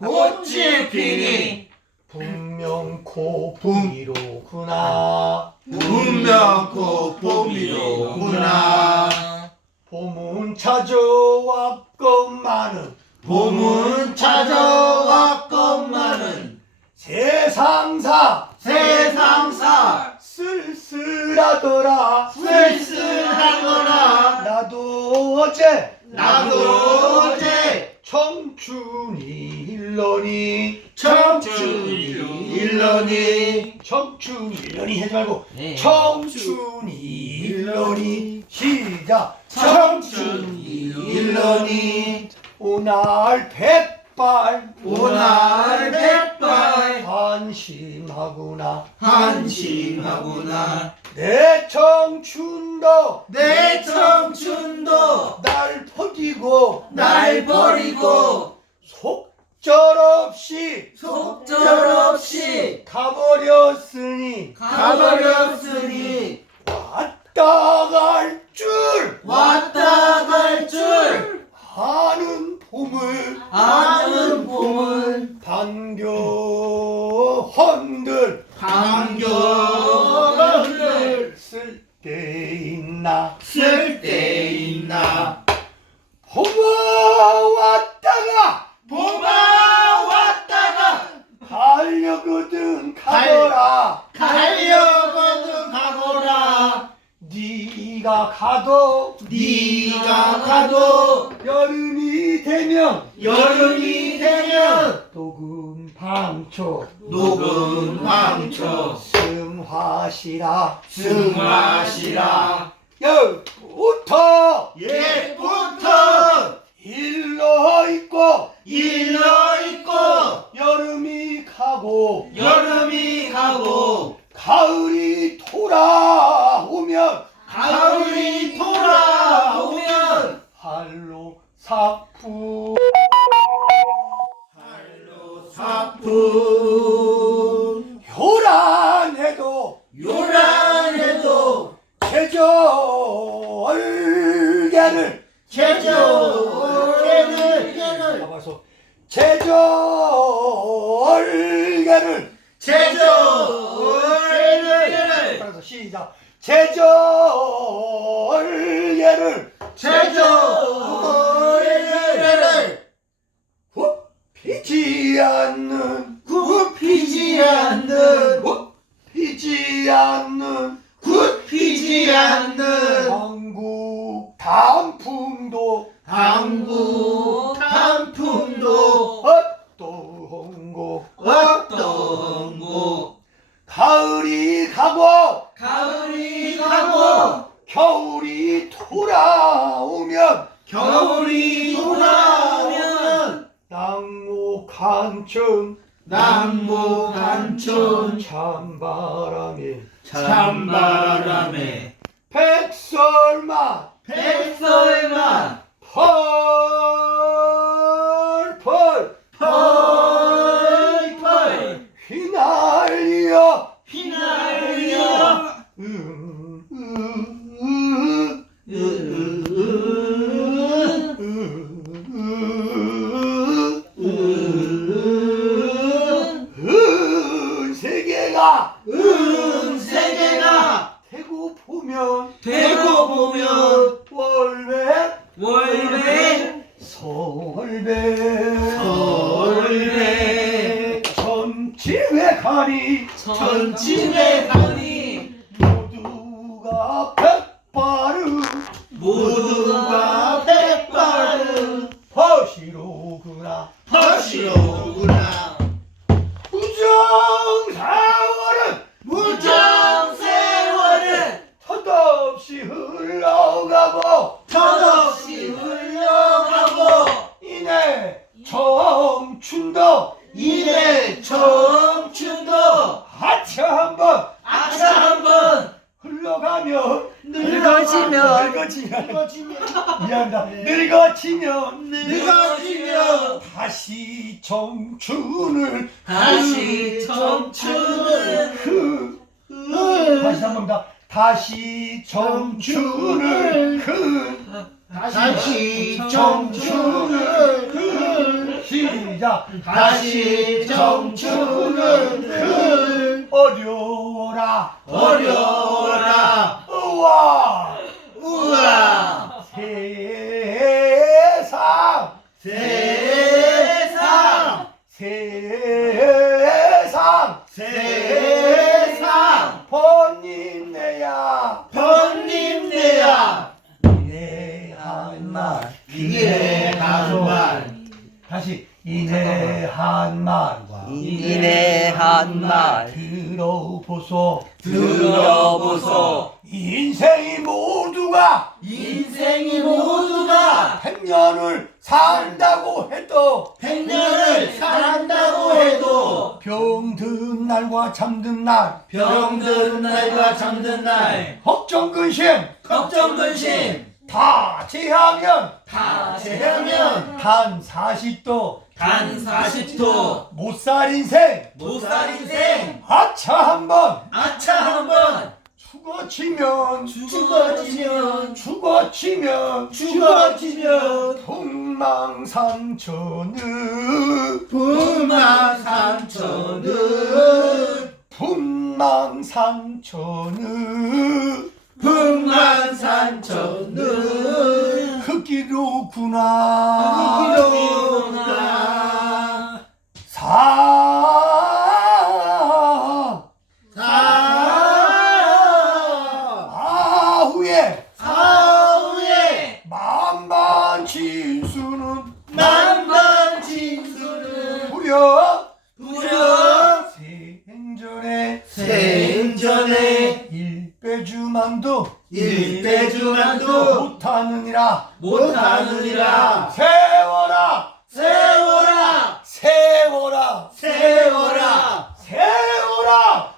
꽃이 피니. 분명 고풍이로구나. 분명 그 봄이로구나. 봄은 찾아왔건만은 봄은 찾아왔건만은. 세상사 세상사. 쓸쓸하더라. 쓸쓸하거나 나도 어제 나도 어제 청춘이 일러니 청춘이 일러니. 청춘이 일러니 하지 말고 네. 청춘이 일러니. 시작. 청춘이 일러니. 오날 백발. 오날 백발. 한심하구나. 한심하구나. 내 청춘도. 내 청춘도. 날 퍼지고. 날 버리고 속절없이 속절없이 가버렸으니 가버렸으니 왔다 갈 줄 왔다 갈 줄 아는 봄을 아는 봄을 반겨 헌들 반겨들 쓸때 있나? 쓸데 있나? 봄아 왔다가 봄아 왔다가 가려거든 가거라. 가려거든 가거라. 네가 가도 네가 가도 여름이 되면 여름이 되면 녹음 방초 녹음 방초. 승화시라. 승마시라. 여부터. 옛부터. 일러 있고 일 사뿐 요란해도 요란해도 제절개를 제절개를 개를. 잡아서 제절개를. 제절개를. 따라서 시작. 제절개를. 제절개를 피지 않는 굽히지 않는. 피지 않는 굽히지 않는. 한국 단풍도 한국 단풍도 어떤 거 어떤 곳 가을이 가고 가을이 가고 겨울이 돌아오면 겨울이 돌아오면 낙목 한층 남북 한천 찬바람에 찬바람에. 백설만 백설만. 펄 되고 보면 청춘도 하차 한번. 아차 한번 흘러가면 늙어지면 늙어지면. 미안합니다 늙어지면 늙어지면. 다시 청춘을 다시 청춘을 그 다시 한번 더. 다시 청춘을 그 다시 청춘을 그 시작. 다시 청춘은 그 어려워라. 어려워라. 우와. 우와. 세상. 세상. 세상. 세상 이내 한말 이내 한 말. 들어보소. 들어보소. 인생이 모두가 인생이 모두가 백년을 산다고 해도 백년을 산다고 해도 병든 날과 잠든 날 병든 날과 잠든 날. 걱정 근심 걱정 근심 다 제하면 다 제하면 단 40도. 단 40도. 못살 인생. 못살 인생. 아차 한번. 아차 한번. 죽어지면. 죽어지면. 죽어지면. 죽어지면. 분망상천은 분만삼천은 분망상천은 분만삼천은 흙기로구나 기로구나 만도 일배주만도 못하느니라. 못하느니라. 세워라. 세워라. 세워라. 세워라. 세워라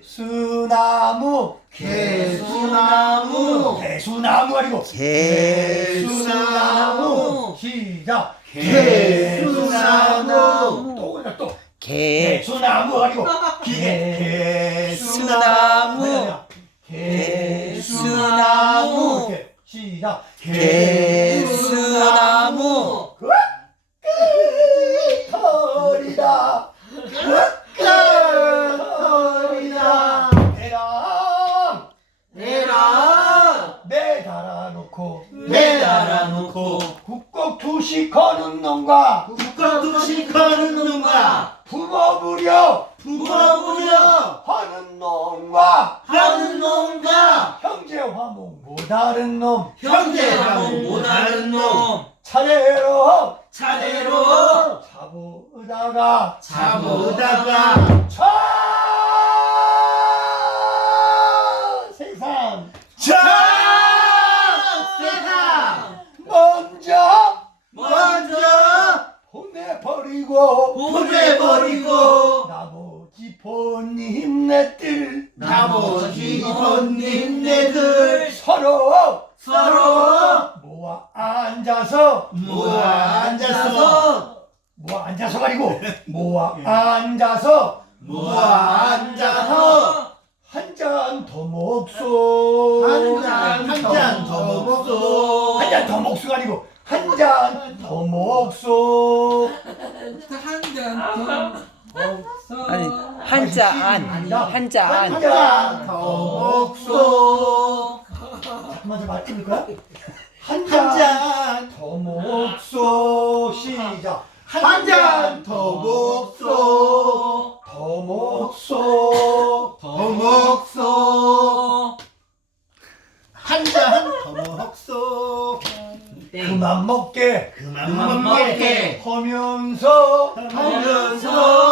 개수나무. 개수나무. 개수나무 아니고 개수나무. 시작. 개수나무. 또 그냥 또. 개. 개수나무 아니고 개수나무. 개수나무. 이렇게. 시작. 개수나무. 털이다 털이다 거는 놈과 국가두시 거는 놈과 부모부려 부모부려 하는 놈과 하는 놈과 형제화목 못하는 놈. 형제라고 못하는 놈. 차례로 차례로 잡으다가 잡으다가 번님네들 서로 서로 모아 앉아서 모아 앉아서 모아 앉아서가 아니고 모아 앉아서 모아 앉아서 한 잔 더 먹소. 한잔한잔 더 먹소. 한 잔 더 먹소가 아니고 한 잔 더 먹소 아니 한자 안. 한자 안. 한잔 더 먹소 잠깐만 좀 읽을 거야? 한한잔잔더 먹소 시작. 한잔더 먹소 더 먹소 더 먹소 한잔더 먹소 그만 먹게. 그만 먹게. 하면서. 하면서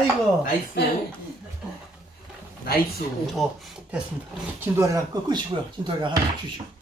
아이고. 나이스. 나이스. 어 됐습니다. 진도아리랑 꺾으시고요. 진도아리랑 하나 주시고